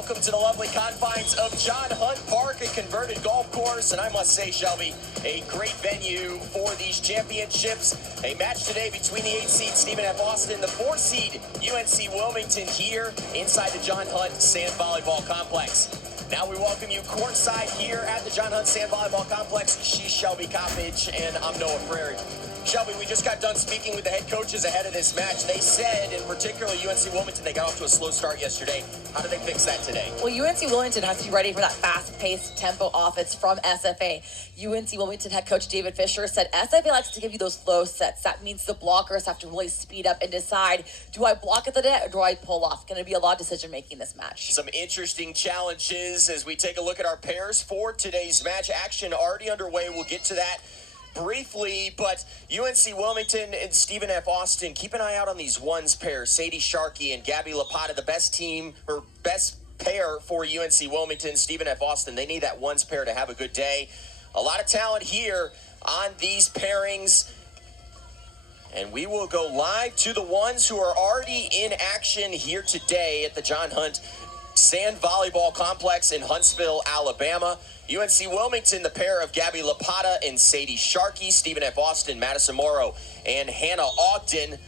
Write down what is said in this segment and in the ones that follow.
Welcome to the lovely confines of John Hunt Park, a converted golf course, and I must say, Shelby, a great venue for these championships. A match today between the 8-seed Stephen F. Austin, the 4-seed UNC Wilmington here inside the John Hunt Sand Volleyball Complex. Now we welcome you courtside here at the John Hunt Sand Volleyball Complex. She's Shelby Coppage, and I'm Noah Frary. Shelby, we just got done speaking with the head coaches ahead of this match. They said, in particular, UNC Wilmington, they got off to a slow start yesterday. How do they fix that today? Well, UNC Wilmington has to be ready for that fast-paced tempo offense from SFA. UNC Wilmington head coach David Fisher said SFA likes to give you those slow sets. That means the blockers have to really speed up and decide, do I block at the net or do I pull off? Going to be a lot of decision-making this match. Some interesting challenges as we take a look at our pairs for today's match. Action already underway. We'll get to that briefly, but UNC Wilmington and Stephen F. Austin, keep an eye out on these ones pair. Sadie Sharkey and Gabby Lapata, the best team, or best pair for UNC Wilmington. Stephen F. Austin, they need that ones pair to have a good day. A lot of talent here on these pairings. And we will go live to the ones who are already in action here today at the John Hunt Sand Volleyball Complex in Huntsville, Alabama. UNC Wilmington, the pair of Gabby Lapata and Sadie Sharkey, Stephen F. Austin, Madison Morrow, and Hannah Ogden.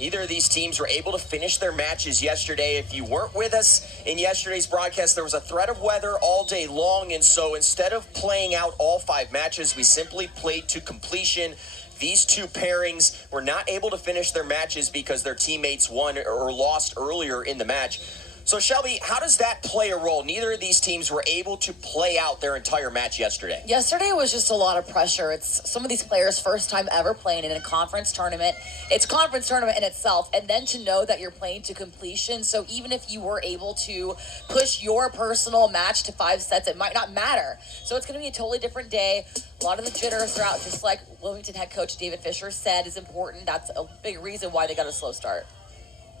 Neither of these teams were able to finish their matches yesterday. If you weren't with us in yesterday's broadcast, there was a threat of weather all day long, and so instead of playing out all 5 matches, we simply played to completion. These two pairings were not able to finish their matches because their teammates won or lost earlier in the match. So, Shelby, how does that play a role? Neither of these teams were able to play out their entire match yesterday. Yesterday was just a lot of pressure. It's some of these players' first time ever playing in a conference tournament. It's a conference tournament in itself, and then to know that you're playing to completion. So even if you were able to push your personal match to 5 sets, it might not matter. So it's going to be a totally different day. A lot of the jitters are out, just like Wilmington head coach David Fisher said is important. That's a big reason why they got a slow start.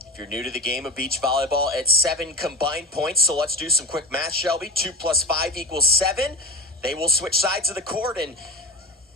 If you're new to the game of beach volleyball, it's 7 combined points. So let's do some quick math, Shelby. 2 + 5 = 7. They will switch sides of the court. And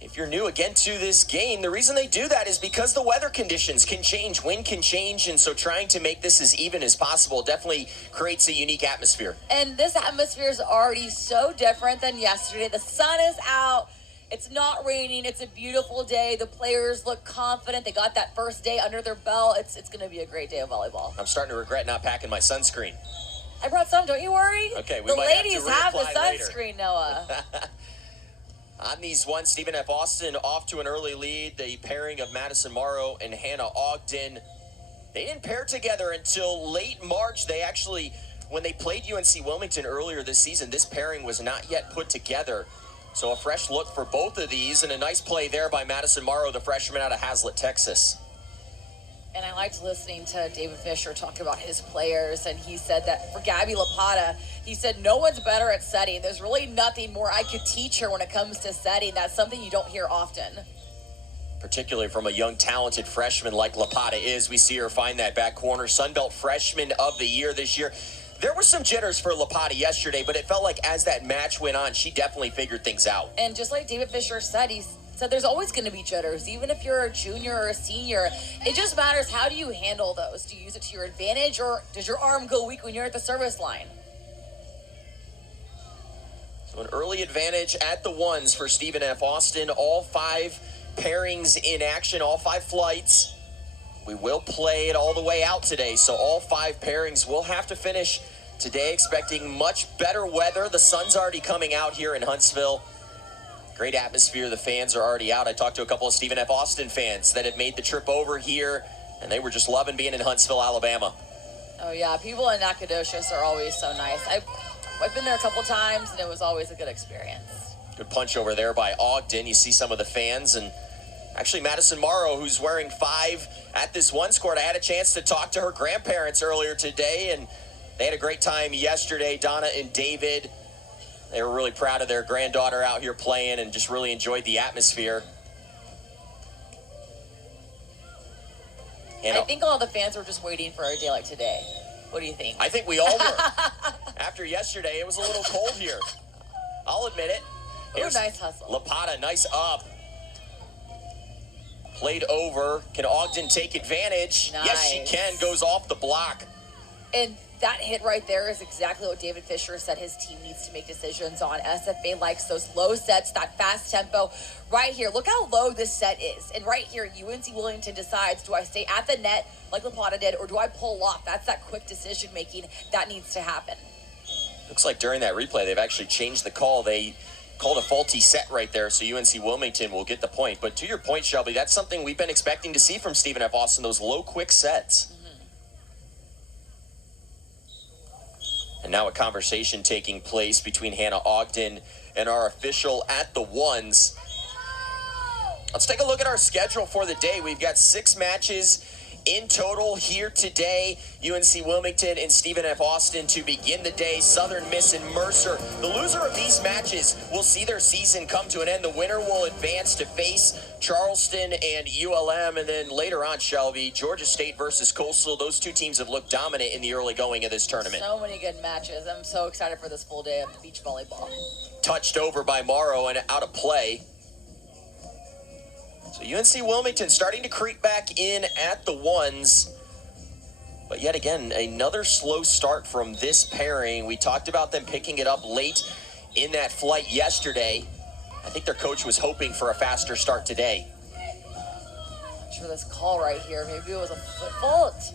if you're new again to this game, the reason they do that is because the weather conditions can change, wind can change. And so trying to make this as even as possible definitely creates a unique atmosphere. And this atmosphere is already so different than yesterday. The sun is out. It's not raining. It's a beautiful day. The players look confident. They got that first day under their belt. It's going to be a great day of volleyball. I'm starting to regret not packing my sunscreen. I brought some. Don't you worry. Okay, the ladies have the sunscreen, Noah. On these ones, Stephen F. Austin off to an early lead. The pairing of Madison Morrow and Hannah Ogden. They didn't pair together until late March. They actually, when they played UNC Wilmington earlier this season, this pairing was not yet put together. So a fresh look for both of these, and a nice play there by Madison Morrow, the freshman out of Hazlet, Texas. And I liked listening to David Fisher talk about his players, and he said that for Gabby Lapata, he said no one's better at setting. There's really nothing more I could teach her when it comes to setting. That's something you don't hear often. Particularly from a young, talented freshman like Lapata is. We see her find that back corner. Sunbelt freshman of the year this year. There were some jitters for Lapata yesterday, but it felt like as that match went on, she definitely figured things out. And just like David Fisher said, he said there's always going to be jitters, even if you're a junior or a senior. It just matters, how do you handle those? Do you use it to your advantage, or does your arm go weak when you're at the service line? So an early advantage at the ones for Stephen F. Austin. All 5 pairings in action, all 5 flights. We will play it all the way out today, so all 5 pairings will have to finish today, expecting much better weather. The sun's already coming out here in Huntsville. Great atmosphere. The fans are already out. I talked to a couple of Stephen F. Austin fans that have made the trip over here, and they were just loving being in Huntsville, Alabama. Oh, yeah. People in Nacogdoches are always so nice. I've been there a couple times, and it was always a good experience. Good punch over there by Ogden. You see some of the fans, and actually Madison Morrow, who's wearing 5 at this ones court. I had a chance to talk to her grandparents earlier today, and they had a great time yesterday. Donna and David, they were really proud of their granddaughter out here playing and just really enjoyed the atmosphere. And I think all the fans were just waiting for a day like today. What do you think? I think we all were. After yesterday, it was a little cold here. I'll admit it. Here's nice hustle. Lapata, nice up. Played over. Can Ogden take advantage? Nice. Yes, she can. Goes off the block. And that hit right there is exactly what David Fisher said his team needs to make decisions on. SFA likes those low sets, that fast tempo. Right here, look how low this set is. And right here, UNC Wilmington decides, do I stay at the net like Lapata did, or do I pull off? That's that quick decision making that needs to happen. Looks like during that replay, they've actually changed the call. They called a faulty set right there, so UNC Wilmington will get the point. But to your point, Shelby, that's something we've been expecting to see from Stephen F. Austin, those low, quick sets. And now a conversation taking place between Hannah Ogden and our official at the ones. Let's take a look at our schedule for the day. We've got 6 matches in total here today. UNC Wilmington and Stephen F. Austin to begin the day. Southern Miss and Mercer. The loser of these matches will see their season come to an end. The winner will advance to face Charleston and ULM. And then later on, Shelby, Georgia State versus Coastal. Those two teams have looked dominant in the early going of this tournament. So many good matches. I'm so excited for this full day of beach volleyball. Touched over by Morrow and out of play. So UNC Wilmington starting to creep back in at the ones. But yet again, another slow start from this pairing. We talked about them picking it up late in that flight yesterday. I think their coach was hoping for a faster start today. Not sure this call right here. Maybe it was a foot fault.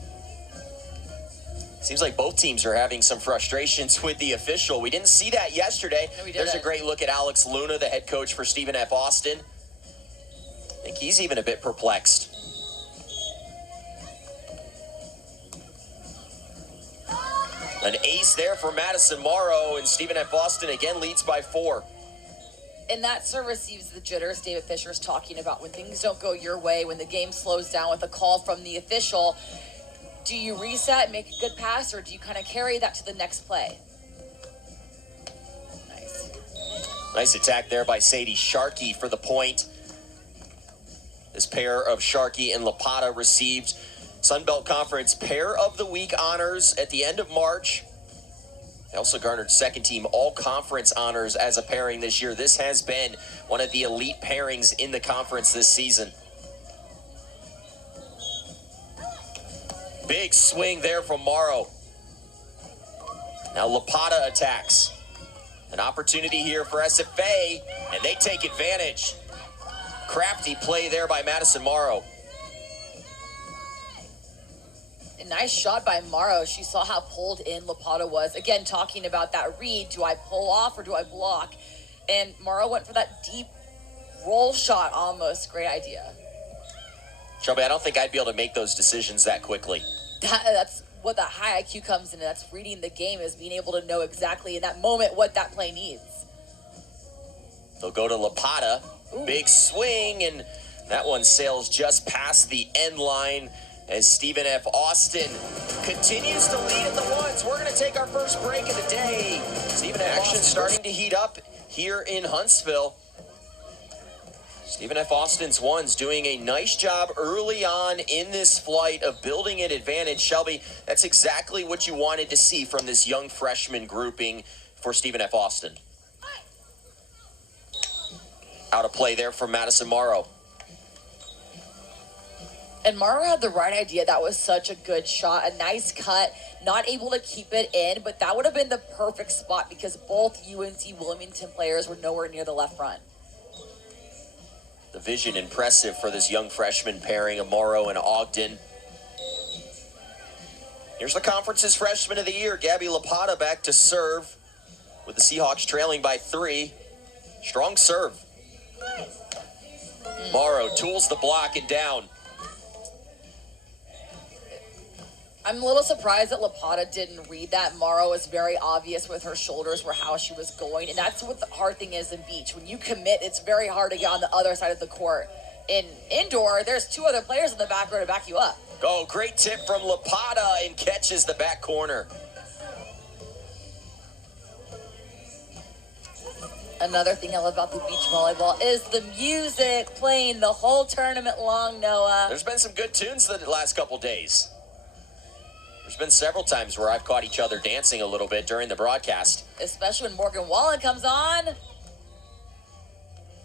Seems like both teams are having some frustrations with the official. We didn't see that yesterday. No, There's a great look at Alex Luna, the head coach for Stephen F. Austin. I think he's even a bit perplexed. An ace there for Madison Morrow, and Stephen F. Austin again leads by 4. And that sort of receives the jitters David Fisher's talking about. When things don't go your way, when the game slows down with a call from the official, do you reset and make a good pass, or do you kind of carry that to the next play? Nice. Nice attack there by Sadie Sharkey for the point. This pair of Sharkey and Lapata received Sunbelt Conference Pair of the Week honors at the end of March. They also garnered second team all-conference honors as a pairing this year. This has been one of the elite pairings in the conference this season. Big swing there from Morrow. Now Lapata attacks. An opportunity here for SFA, and they take advantage. Crafty play there by Madison Morrow. A nice shot by Morrow. She saw how pulled in Lapata was. Again, talking about that read. Do I pull off or do I block? And Morrow went for that deep roll shot almost. Great idea. Shelby, I don't think I'd be able to make those decisions that quickly. That's what that high IQ comes in. That's reading the game, is being able to know exactly in that moment what that play needs. They'll go to Lapata. Big swing, and that one sails just past the end line as Stephen F. Austin continues to lead at the ones. We're going to take our first break of the day. Stephen F. Action starting to heat up here in Huntsville. Stephen F. Austin's ones doing a nice job early on in this flight of building an advantage. Shelby, that's exactly what you wanted to see from this young freshman grouping for Stephen F. Austin. Out of play there from Madison Morrow. And Morrow had the right idea. That was such a good shot. A nice cut. Not able to keep it in, but that would have been the perfect spot because both UNC Wilmington players were nowhere near the left front. The vision impressive for this young freshman pairing of Morrow and Ogden. Here's the conference's freshman of the year, Gabby Lapata, back to serve with the Seahawks trailing by 3. Strong serve. Morrow tools the block and down. I'm a little surprised that Lapata didn't read that. Morrow was very obvious with her shoulders where how she was going. And that's what the hard thing is in beach. When you commit, it's very hard to get on the other side of the court. In indoor, there's 2 other players in the back row to back you up. Oh, great tip from Lapata, and catches the back corner. Another thing I love about the beach volleyball is the music playing the whole tournament long, Noah. There's been some good tunes the last couple days. There's been several times where I've caught each other dancing a little bit during the broadcast. Especially when Morgan Wallen comes on.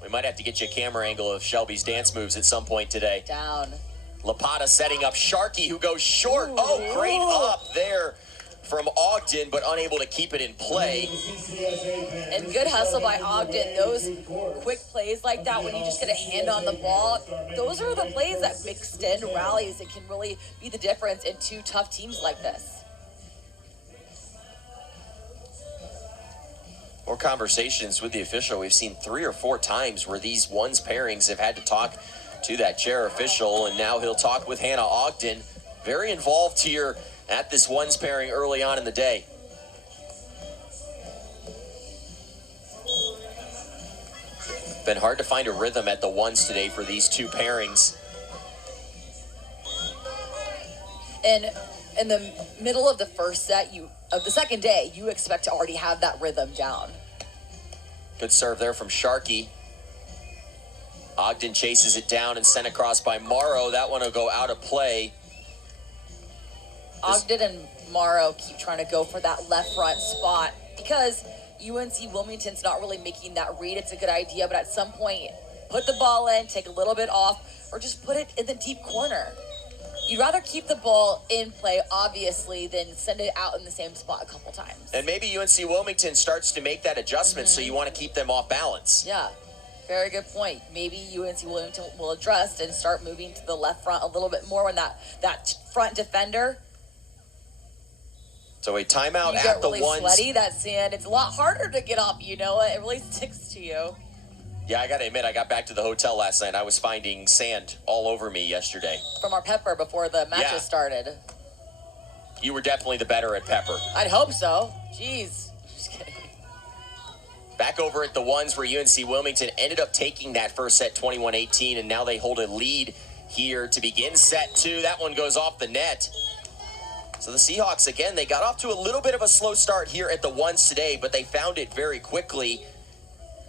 We might have to get you a camera angle of Shelby's dance moves at some point today. Down. Lapata setting up Sharkey, who goes short. Ooh. Oh, great up there from Ogden, but unable to keep it in play. And good hustle by Ogden. Those quick plays like that, when you just get a hand on the ball, those are the plays that extend rallies and can really be the difference in two tough teams like this. More conversations with the official. We've seen 3 or 4 times where these ones pairings have had to talk to that chair official, and now he'll talk with Hannah Ogden. Very involved here at this ones pairing early on in the day. Been hard to find a rhythm at the ones today for these two pairings. And in the middle of the first set, of the second day, you expect to already have that rhythm down. Good serve there from Sharkey. Ogden chases it down and sent across by Morrow. That one will go out of play. Ogden and Morrow keep trying to go for that left front spot because UNC Wilmington's not really making that read. It's a good idea, but at some point, put the ball in, take a little bit off, or just put it in the deep corner. You'd rather keep the ball in play, obviously, than send it out in the same spot a couple times. And maybe UNC Wilmington starts to make that adjustment, so you want to keep them off balance. Yeah, very good point. Maybe UNC Wilmington will adjust and start moving to the left front a little bit more when that front defender. So a timeout you at get the really ones. Sweaty, that sand. It's a lot harder to get off, you know. It really sticks to you. Yeah, I got to admit, I got back to the hotel last night. I was finding sand all over me yesterday. From our pepper before the matches started. You were definitely the better at pepper. I'd hope so. Jeez. Just kidding. Back over at the ones where UNC Wilmington ended up taking that first set 21-18, and now they hold a lead here to begin set 2. That one goes off the net. So the Seahawks, again, they got off to a little bit of a slow start here at the ones today, but they found it very quickly,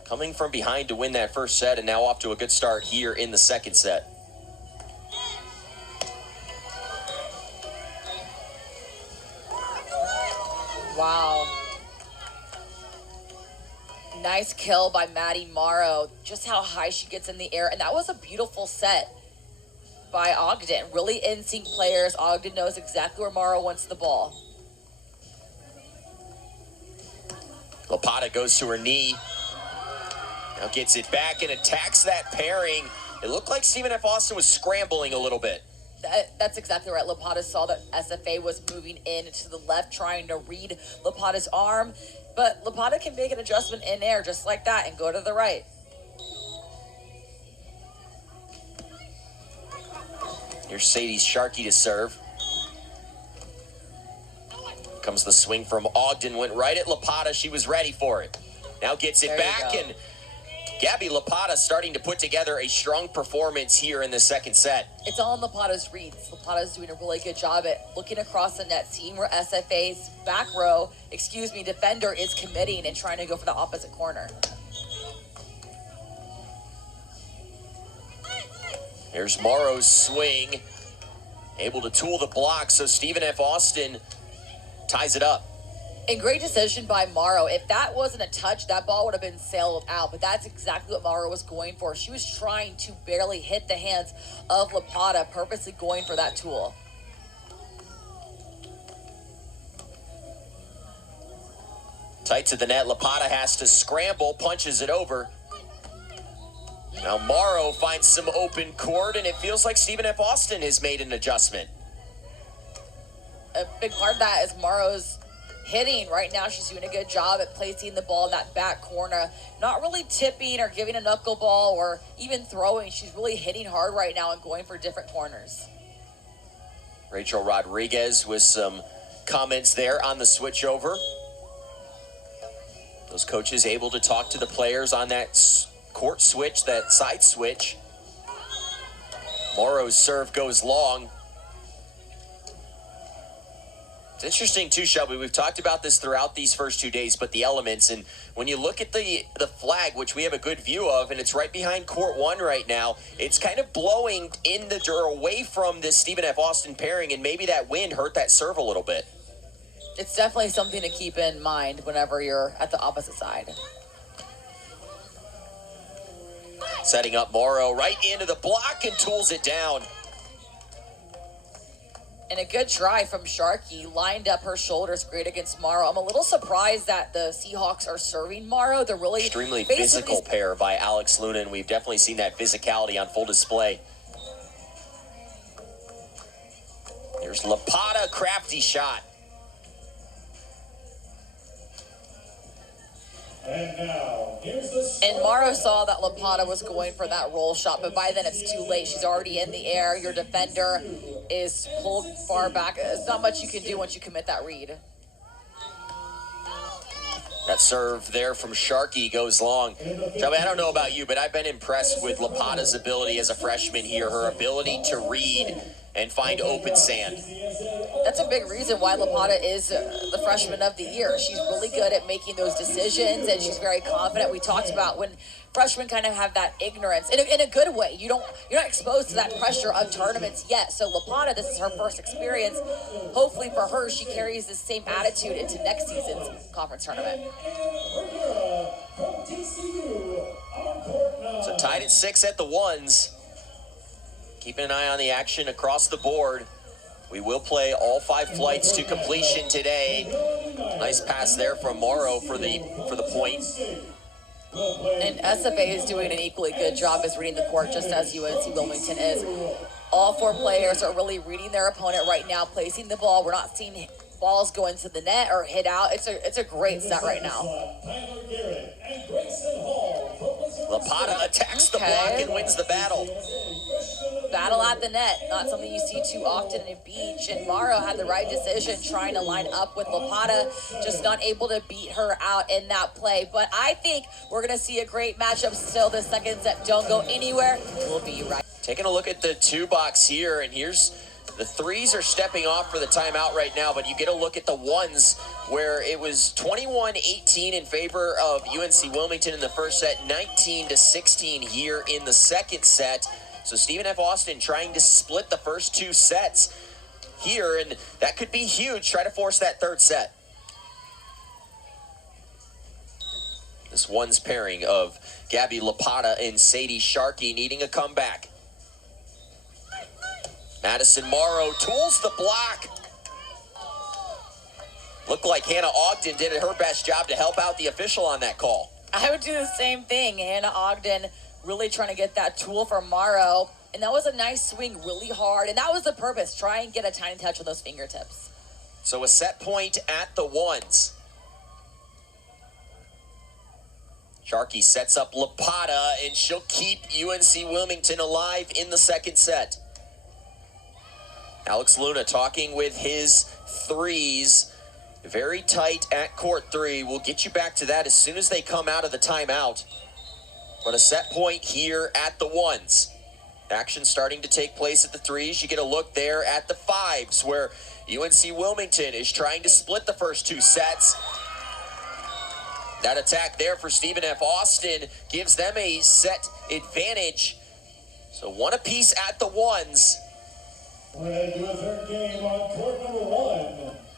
coming from behind to win that first set, and now off to a good start here in the second set. Wow. Nice kill by Maddie Morrow. Just how high she gets in the air. And that was a beautiful set by Ogden. Really in-sync players. Ogden knows exactly where Morrow wants the ball. Lapata goes to her knee. Now gets it back and attacks that pairing. It looked like Stephen F. Austin was scrambling a little bit. That's exactly right. Lapata saw that SFA was moving in to the left, trying to read Lapata's arm. But Lapata can make an adjustment in air just like that and go to the right. Here's Sadie Sharkey to serve. Comes the swing from Ogden, went right at Lapata. She was ready for it. Now gets it back, and Gabby Lapata starting to put together a strong performance here in the second set. It's all in Lapata's reads. Lapata's doing a really good job at looking across the net, seeing where SFA's defender is committing and trying to go for the opposite corner. Here's Morrow's swing. Able to tool the block, so Stephen F. Austin ties it up. And great decision by Morrow. If that wasn't a touch, that ball would have been sailed out. But that's exactly what Morrow was going for. She was trying to barely hit the hands of Lapata, purposely going for that tool. Tight to the net. Lapata has to scramble, punches it over. Now Morrow finds some open court, and it feels like Stephen F. Austin has made an adjustment. A big part of that is Morrow's hitting. Right now, she's doing a good job at placing the ball in that back corner. Not really tipping or giving a knuckleball or even throwing. She's really hitting hard right now and going for different corners. Rachel Rodriguez with some comments there on the switchover. Those coaches able to talk to the players on that court switch, that side switch. Morrow's serve goes long. It's interesting too, Shelby. We've talked about this throughout these first 2 days, but the elements, and when you look at the flag, which we have a good view of, and it's right behind court 1 right now, it's kind of blowing in the or away from this Stephen F. Austin pairing, and maybe that wind hurt that serve a little bit. It's definitely something to keep in mind whenever you're at the opposite side. Setting up Morrow right into the block and tools it down. And a good try from Sharkey, lined up her shoulders great against Morrow. I'm a little surprised that the Seahawks are serving Morrow. They're really extremely physical pair by Alex Luna, and we've definitely seen that physicality on full display. Here's Lapata, crafty shot. And Morrow saw that Lapata was going for that roll shot, but by then it's too late. She's already in the air. Your defender is pulled far back. There's not much you can do once you commit that read. That serve there from Sharkey goes long. Shelby, I don't know about you, but I've been impressed with Lapata's ability as a freshman here, her ability to read and find open sand. That's a big reason why Lapata is the freshman of the year. She's really good at making those decisions, and she's very confident. We talked about when freshmen kind of have that ignorance in a good way. You're not exposed to that pressure of tournaments yet. So Lapata, this is her first experience. Hopefully for her, she carries the same attitude into next season's conference tournament. So tied at 6 at the ones. Keeping an eye on the action across the board. We will play all 5 flights to completion today. Nice pass there from Morrow for the point. And SFA is doing an equally good job as reading the court, just as UNC Wilmington is. All 4 players are really reading their opponent right now, placing the ball. We're not seeing balls go into the net or hit out. It's a great set right now. Lapata attacks the block and wins the battle. Battle at the net, not something you see too often in a beach. And Morrow had the right decision trying to line up with Lapata, just not able to beat her out in that play. But I think we're going to see a great matchup still. The second set, don't go anywhere. We'll be right. Taking a look at the 2-box here, and here's the 3s are stepping off for the timeout right now, but you get a look at the 1s where it was 21-18 in favor of UNC Wilmington in the first set, 19-16 here in the second set. So Stephen F. Austin trying to split the first 2 sets here, and that could be huge. Try to force that third set. This 1's pairing of Gabby Lapata and Sadie Sharkey needing a comeback. Madison Morrow tools the block. Looked like Hannah Ogden did her best job to help out the official on that call. I would do the same thing. Hannah Ogden really trying to get that tool from Morrow. And that was a nice swing, really hard. And that was the purpose, try and get a tiny touch on those fingertips. So a set point at the 1s. Sharkey sets up Lapata, and she'll keep UNC Wilmington alive in the second set. Alex Luna talking with his 3s. Very tight at court 3. We'll get you back to that as soon as they come out of the timeout. But a set point here at the 1s. Action starting to take place at the 3s. You get a look there at the 5s where UNC Wilmington is trying to split the first 2 sets. That attack there for Stephen F. Austin gives them a set advantage. So 1 apiece at the 1s.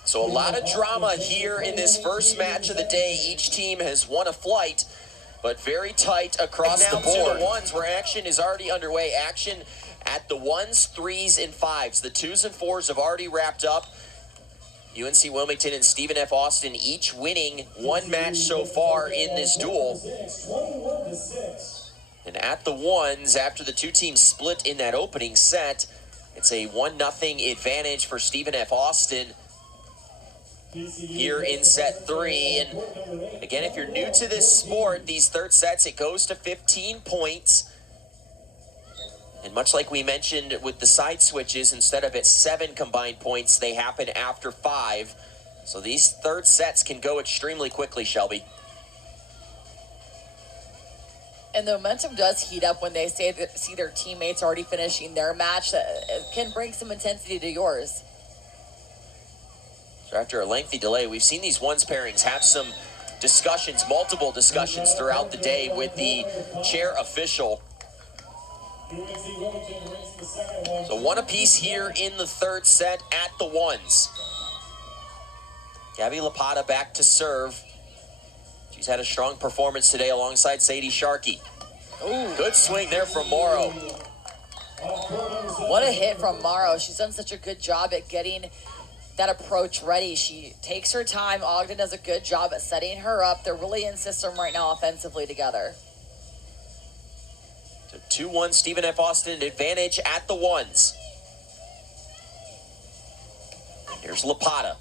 So a lot of drama here in this first match of the day. Each team has won a flight, but very tight across the board. To the 1s where action is already underway. Action at the 1s, 3s, and 5s. The 2s and 4s have already wrapped up. UNC Wilmington and Stephen F. Austin each winning 1 match so far in this duel. And at the 1s, after the 2 teams split in that opening set, it's a 1-0 advantage for Stephen F. Austin here in set 3. And again, if you're new to this sport, these third sets, it goes to 15 points. And much like we mentioned with the side switches, instead of at 7 combined points, they happen after 5. So these third sets can go extremely quickly, Shelby. And the momentum does heat up when they see their teammates already finishing their match. It can bring some intensity to yours. So after a lengthy delay, we've seen these 1s pairings have some discussions, multiple discussions throughout the day with the chair official. So 1 apiece here in the third set at the 1s. Gabby Lapata back to serve. She's had a strong performance today alongside Sadie Sharkey. Ooh, good swing there from Morrow. What a hit from Morrow. She's done such a good job at getting that approach ready. She takes her time. Ogden does a good job at setting her up. They're really in system right now offensively together. So 2-1 Stephen F. Austin advantage at the ones. Here's Lapata.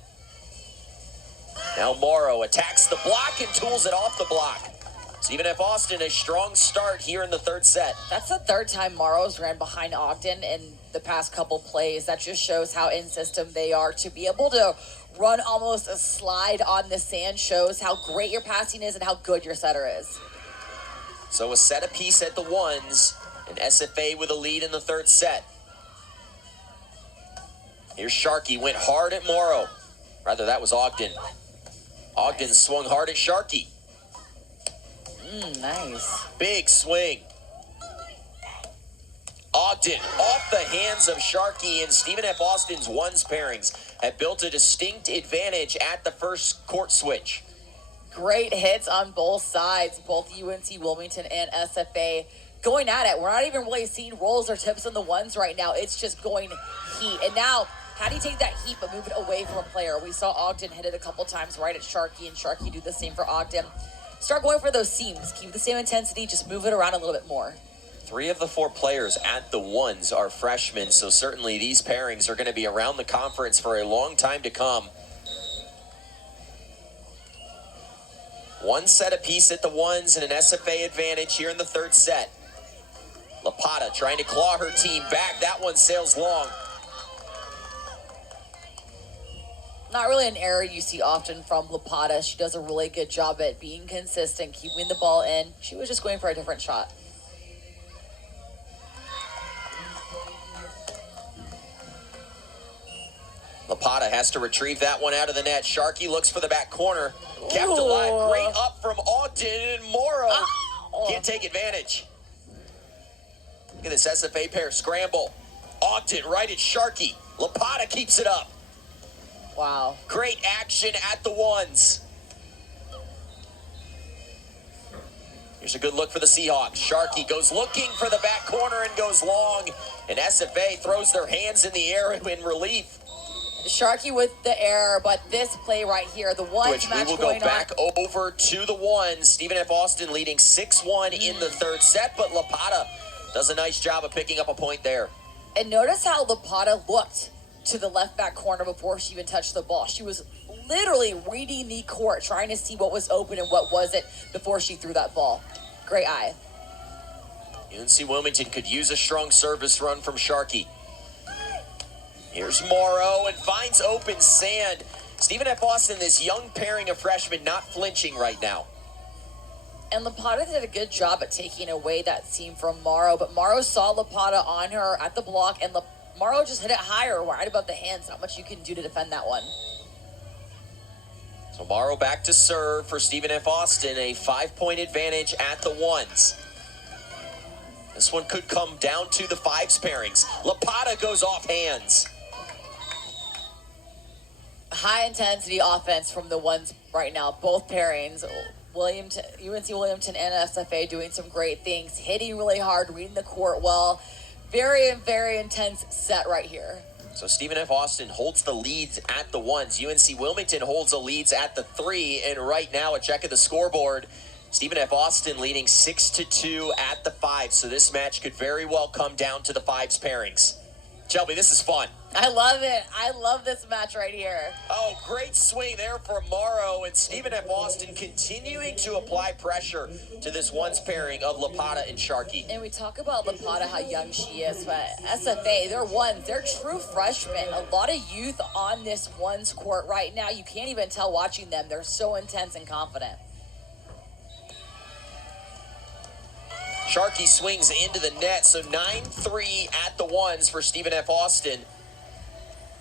Now Morrow attacks the block and tools it off the block. Stephen F. Austin, a strong start here in the third set. That's the third time Morrow's ran behind Ogden in the past couple plays. That just shows how in system they are. To be able to run almost a slide on the sand shows how great your passing is and how good your setter is. So a set apiece at the ones, and SFA with a lead in the third set. Here's Sharkey, went hard at Morrow. Rather, that was Ogden. Ogden swung hard at Sharkey. Nice. Big swing. Ogden off the hands of Sharkey, and Stephen F. Austin's ones pairings have built a distinct advantage at the first court switch. Great hits on both sides, both UNC Wilmington and SFA going at it. We're not even really seeing rolls or tips on the ones right now. It's just going heat. And now, how do you take that heat but move it away from a player? We saw Ogden hit it a couple times right at Sharkey, and Sharkey do the same for Ogden. Start going for those seams. Keep the same intensity. Just move it around a little bit more. 3 of the 4 players at the ones are freshmen, so certainly these pairings are going to be around the conference for a long time to come. One set apiece at the ones and an SFA advantage here in the third set. Lapata trying to claw her team back. That one sails long. Not really an error you see often from Lapata. She does a really good job at being consistent, keeping the ball in. She was just going for a different shot. Lapata has to retrieve that one out of the net. Sharkey looks for the back corner. Kept alive. Great up from Ogden, and Morrow can't take advantage. Look at this SFA pair scramble. Ogden right at Sharkey. Lapata keeps it up. Wow. Great action at the ones. Here's a good look for the Seahawks. Sharkey goes looking for the back corner and goes long. And SFA throws their hands in the air in relief. Sharkey with the error, but this play right here, the ones Which match we will going go back over to the ones. Stephen F. Austin leading 6-1 in the third set, but Lapata does a nice job of picking up a point there. And notice how Lapata looked to the left back corner before she even touched the ball. She was literally reading the court, trying to see what was open and what wasn't before she threw that ball. Great eye. UNC Wilmington could use a strong service run from Sharkey. Here's Morrow and finds open sand. Stephen F. Austin, this young pairing of freshmen, not flinching right now. And Lapata did a good job at taking away that seam from Morrow, but Morrow saw Lapata on her at the block, and Morrow just hit it higher, right above the hands. Not much you can do to defend that one. So Morrow back to serve for Stephen F. Austin, a 5-point advantage at the ones. This one could come down to the fives pairings. Lapata goes off hands. High intensity offense from the ones right now. Both pairings, UNC Wilmington and SFA doing some great things, hitting really hard, reading the court well. Very, very intense set right here. So Stephen F. Austin holds the leads at the ones. UNC Wilmington holds the leads at the 3. And right now, a check of the scoreboard. Stephen F. Austin leading 6-2 at the 5. So this match could very well come down to the fives pairings. Shelby, this is fun. I love it. I love this match right here. Oh, great swing there for Morrow, and Stephen F. Austin continuing to apply pressure to this ones pairing of Lapata and Sharkey. And we talk about Lapata, how young she is, but SFA, they're true freshmen. A lot of youth on this ones court right now. You can't even tell watching them. They're so intense and confident. Sharkey swings into the net, so 9-3 at the ones for Stephen F. Austin.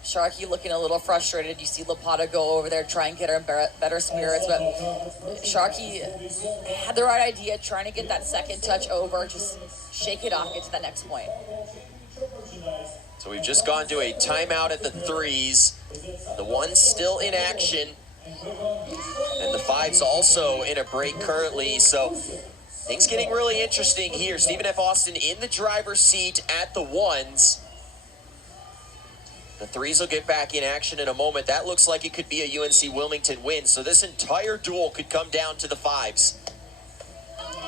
Sharkey looking a little frustrated. You see Lapata go over there, try and get her in better spirits, but Sharkey had the right idea, trying to get that second touch over, just shake it off, get to that next point. So we've just gone to a timeout at the 3s. The ones still in action, and the 5s also in a break currently, so things getting really interesting here. Stephen F. Austin in the driver's seat at the ones. The threes will get back in action in a moment. That looks like it could be a UNC Wilmington win. So this entire duel could come down to the fives.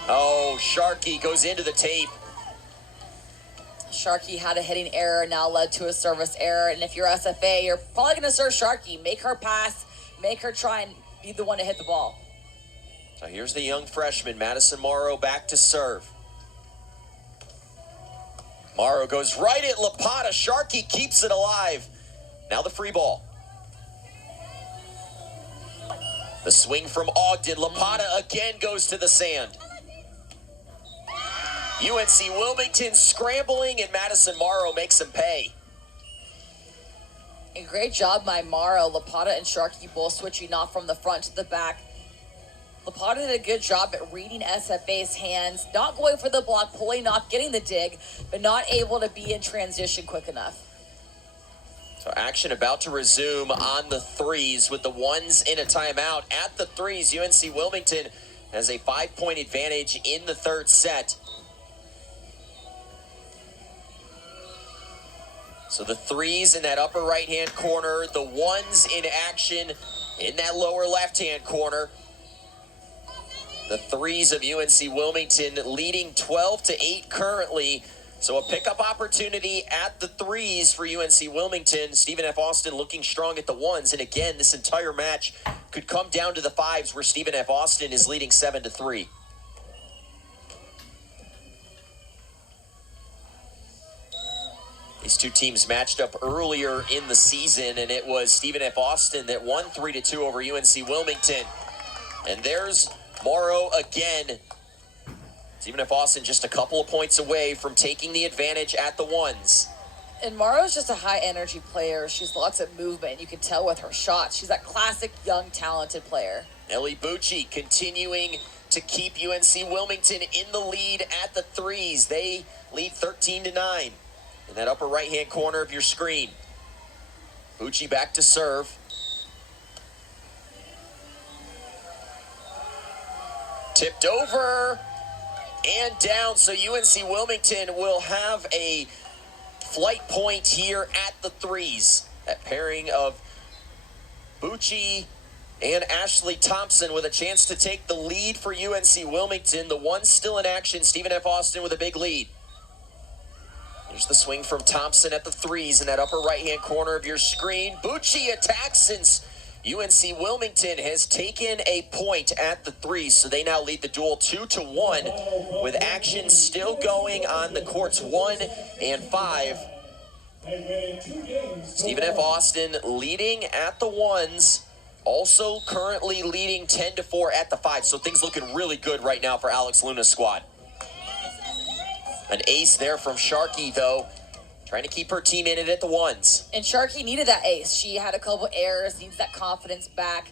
Oh, Sharkey goes into the tape. Sharkey had a hitting error, now led to a service error. And if you're SFA, you're probably going to serve Sharkey. Make her pass, make her try and be the one to hit the ball. So here's the young freshman, Madison Morrow, back to serve. Morrow goes right at Lapata. Sharkey keeps it alive. Now the free ball. The swing from Ogden. Lapata again goes to the sand. UNC Wilmington scrambling, and Madison Morrow makes him pay. A great job by Morrow. Lapata and Sharkey both switching off from the front to the back. Lapata did a good job at reading SFA's hands, not going for the block, pulling off, getting the dig, but not able to be in transition quick enough. So action about to resume on the threes with the ones in a timeout. At the threes, UNC Wilmington has a 5-point advantage in the third set. So the threes in that upper right-hand corner, the ones in action in that lower left-hand corner. The threes of UNC Wilmington leading 12-8 currently. So a pickup opportunity at the threes for UNC Wilmington. Stephen F. Austin looking strong at the ones. And again, this entire match could come down to the fives where Stephen F. Austin is leading 7-3. These two teams matched up earlier in the season, and it was Stephen F. Austin that won 3-2 over UNC Wilmington. And there's Morrow again. Stephen F. Austin just a couple of points away from taking the advantage at the ones. And Morrow's just a high-energy player. She's lots of movement. You can tell with her shots. She's that classic, young, talented player. Ellie Bucci continuing to keep UNC Wilmington in the lead at the threes. They lead 13-9 in that upper right-hand corner of your screen. Bucci back to serve. Tipped over and down, so UNC Wilmington will have a flight point here at the threes. That pairing of Bucci and Ashley Thompson with a chance to take the lead for UNC Wilmington. The one still in action, Stephen F. Austin with a big lead. Here's the swing from Thompson at the threes in that upper right-hand corner of your screen. Bucci attacks since UNC Wilmington has taken a point at the threes, so they now lead the duel 2-1 with action still going on the courts 1 and 5. Stephen F. Austin leading at the ones, also currently leading 10-4 at the 5, so things looking really good right now for Alex Luna's squad. An ace there from Sharkey, though, trying to keep her team in it at the ones. And Sharkey needed that ace. She had a couple errors, needs that confidence back.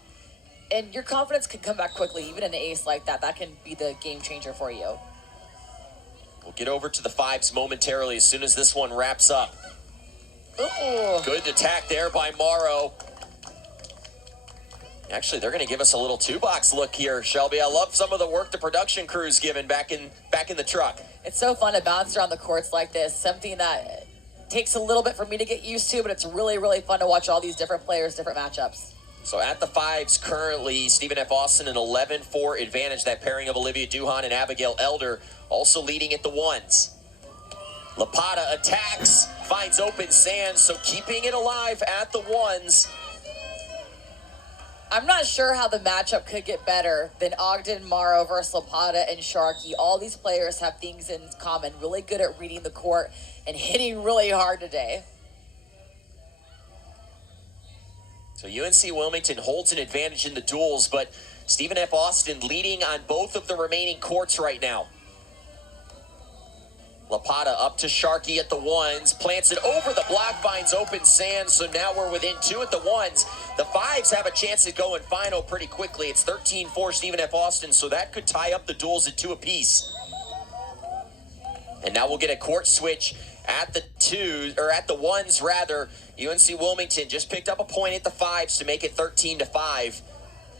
And your confidence can come back quickly, even an ace like that. That can be the game changer for you. We'll get over to the fives momentarily as soon as this one wraps up. Ooh. Good attack there by Morrow. Actually, they're going to give us a little two-box look here, Shelby. I love some of the work the production crew's given back in the truck. It's so fun to bounce around the courts like this. Something that takes a little bit for me to get used to, but it's really, really fun to watch all these different players, different matchups. So at the fives currently, Stephen F. Austin an 11-4 advantage. That pairing of Olivia Duhan and Abigail Elder also leading at the ones. Lapata attacks, finds open sand, so keeping it alive at the ones. I'm not sure how the matchup could get better than Ogden, Morrow versus Lapata and Sharkey. All these players have things in common, really good at reading the court and hitting really hard today. So UNC Wilmington holds an advantage in the duels, but Stephen F. Austin leading on both of the remaining courts right now. Lapata up to Sharkey at the ones, plants it over the block, finds open sand, so now we're within 2 at the ones. The fives have a chance at going final pretty quickly. It's 13-4 Stephen F. Austin, so that could tie up the duels at 2 apiece. And now we'll get a court switch at the ones rather. UNC Wilmington just picked up a point at the fives to make it 13-5.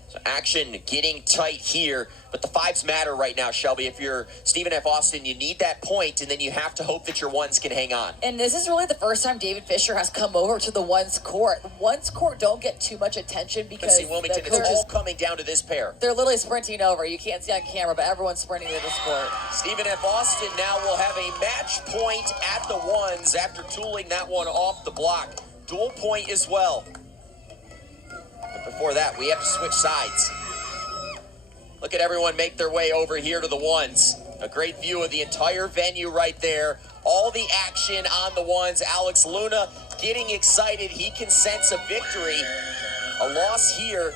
So Action getting tight here, but the fives matter right now, Shelby. If you're Stephen F. Austin, you need that point, and then you have to hope that your ones can hang on. And this is really the first time David Fisher has come over to the ones court. Ones court don't get too much attention because see Wilmington, it's all coming down to this pair. They're literally sprinting over. You can't see on camera, but everyone's sprinting to this court. Stephen F. Austin now will have a match point at the ones after tooling that one off the block. Dual point as well. But before that, we have to switch sides. Look at everyone make their way over here to the ones. A great view of the entire venue right there. All the action on the ones. Alex Luna getting excited. He can sense a victory. A loss here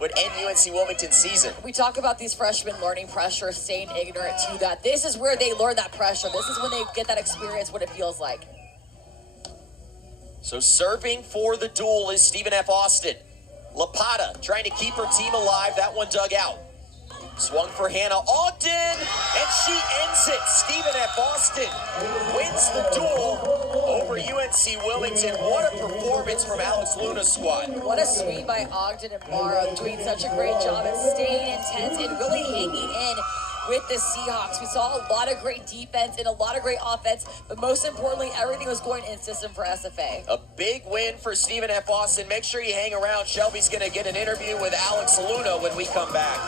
would end UNC Wilmington's season. We talk about these freshmen learning pressure, staying ignorant to that. This is where they learn that pressure. This is when they get that experience, what it feels like. So serving for the duel is Stephen F. Austin. Lapata trying to keep her team alive. That one dug out. Swung for Hannah Ogden, and she ends it. Stephen F. Austin wins the duel over UNC Wilmington. What a performance from Alex Luna's squad. What a sweep by Ogden and Morrow, doing such a great job at staying intense and really hanging in with the Seahawks. We saw a lot of great defense and a lot of great offense, but most importantly, everything was going in system for SFA. A big win for Stephen F. Austin. Make sure you hang around. Shelby's going to get an interview with Alex Luna when we come back.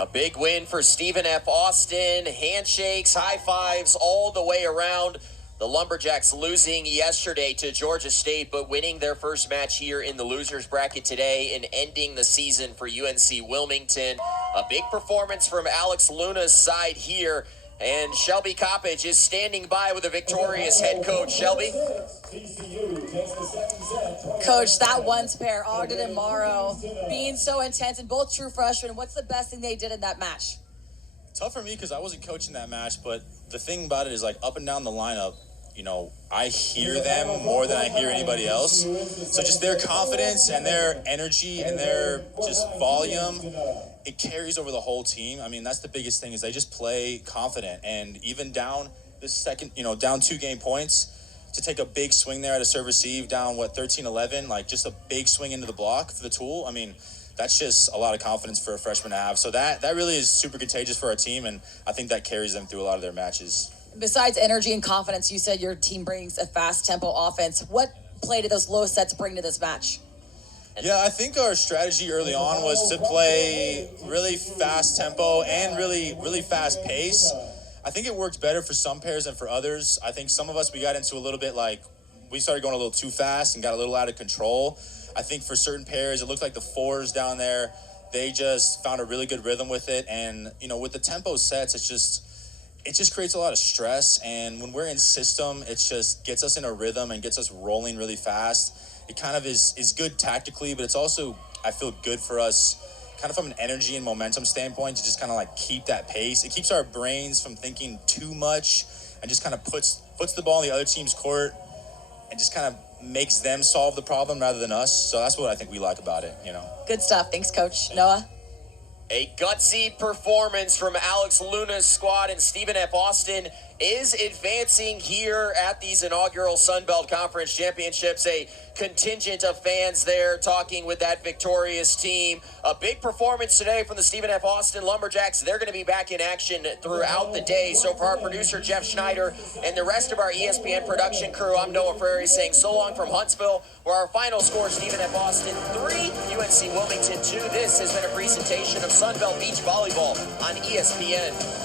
A big win for Stephen F. Austin. Handshakes, high fives all the way around. The Lumberjacks losing yesterday to Georgia State, but winning their first match here in the losers bracket today and ending the season for UNC Wilmington. A big performance from Alex Luna's side here. And Shelby Coppage is standing by with a victorious head coach. Shelby? Coach, that ones pair, Ogden and Morrow, being so intense and both true freshmen, what's the best thing they did in that match? Tough for me because I wasn't coaching that match, but the thing about it is, like, up and down the lineup, you know, I hear them more than I hear anybody else. So just their confidence and their energy and their just volume, it carries over the whole team. I mean, that's the biggest thing, is they just play confident. And even down the second, down 2 game points, to take a big swing there at a serve receive, down 13-11, like just a big swing into the block for the tool. I mean, that's just a lot of confidence for a freshman to have. So that really is super contagious for our team, and I think that carries them through a lot of their matches. Besides energy and confidence, you said your team brings a fast tempo offense. What play did those low sets bring to this match? Yeah, I think our strategy early on was to play really fast tempo and really, really fast pace. I think it worked better for some pairs than for others. I think some of us, we got into a little bit we started going a little too fast and got a little out of control. I think for certain pairs, it looked like the fours down there, they just found a really good rhythm with it. And, with the tempo sets, it just creates a lot of stress. And when we're in system, it just gets us in a rhythm and gets us rolling really fast. It kind of is good tactically, but it's also, I feel, good for us kind of from an energy and momentum standpoint to just kind of keep that pace. It keeps our brains from thinking too much and just kind of puts the ball in the other team's court and just kind of makes them solve the problem rather than us. So that's what I think we like about it, Good stuff. Thanks, Coach. Noah? A gutsy performance from Alex Luna's squad, and Stephen F. Austin is advancing here at these inaugural Sunbelt Conference Championships. A contingent of fans there talking with that victorious team. A big performance today from the Stephen F. Austin Lumberjacks. They're going to be back in action throughout the day. So for our producer, Jeff Schneider, and the rest of our ESPN production crew, I'm Noah Frary saying so long from Huntsville, where our final score, Stephen F. Austin 3, UNC Wilmington 2. This has been a presentation of Sunbelt Beach Volleyball on ESPN.